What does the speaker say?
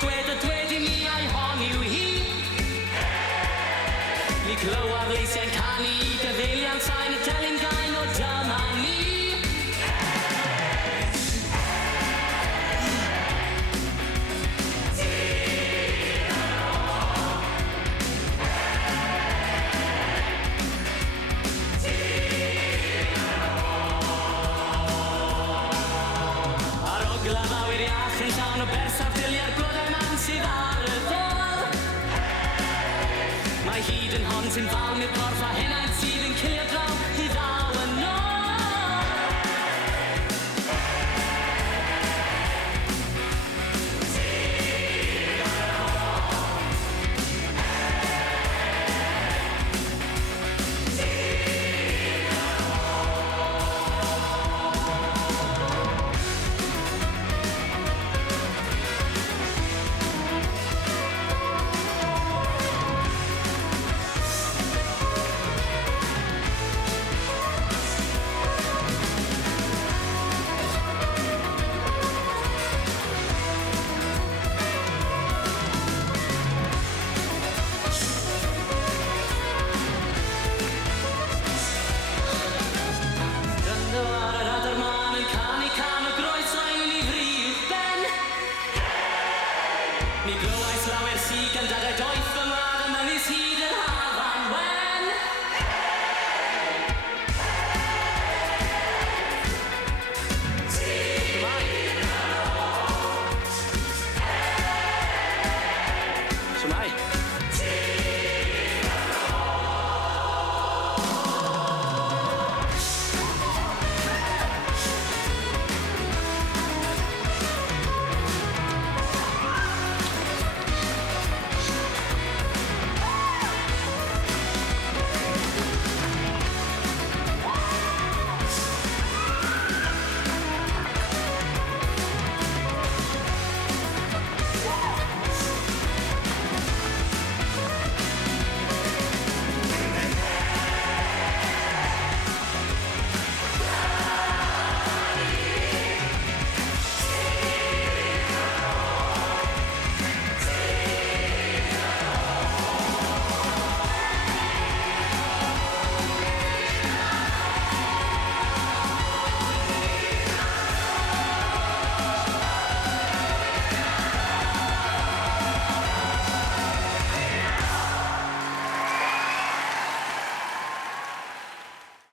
dwed I mi a'i hon yw hi. Mi clywaf leisiau'n canu I gyfeiliant sain y telyn gain o dyma ni. Yn llawn o bersaf dilia'r blodau man sydd ar y ddol. Mae hyd yn hon sy'n fawr i'r corff a hynna'n sydd yn cilio draw I ddaw yn ôl. Mi glywais lawer si gan dadau doeth fy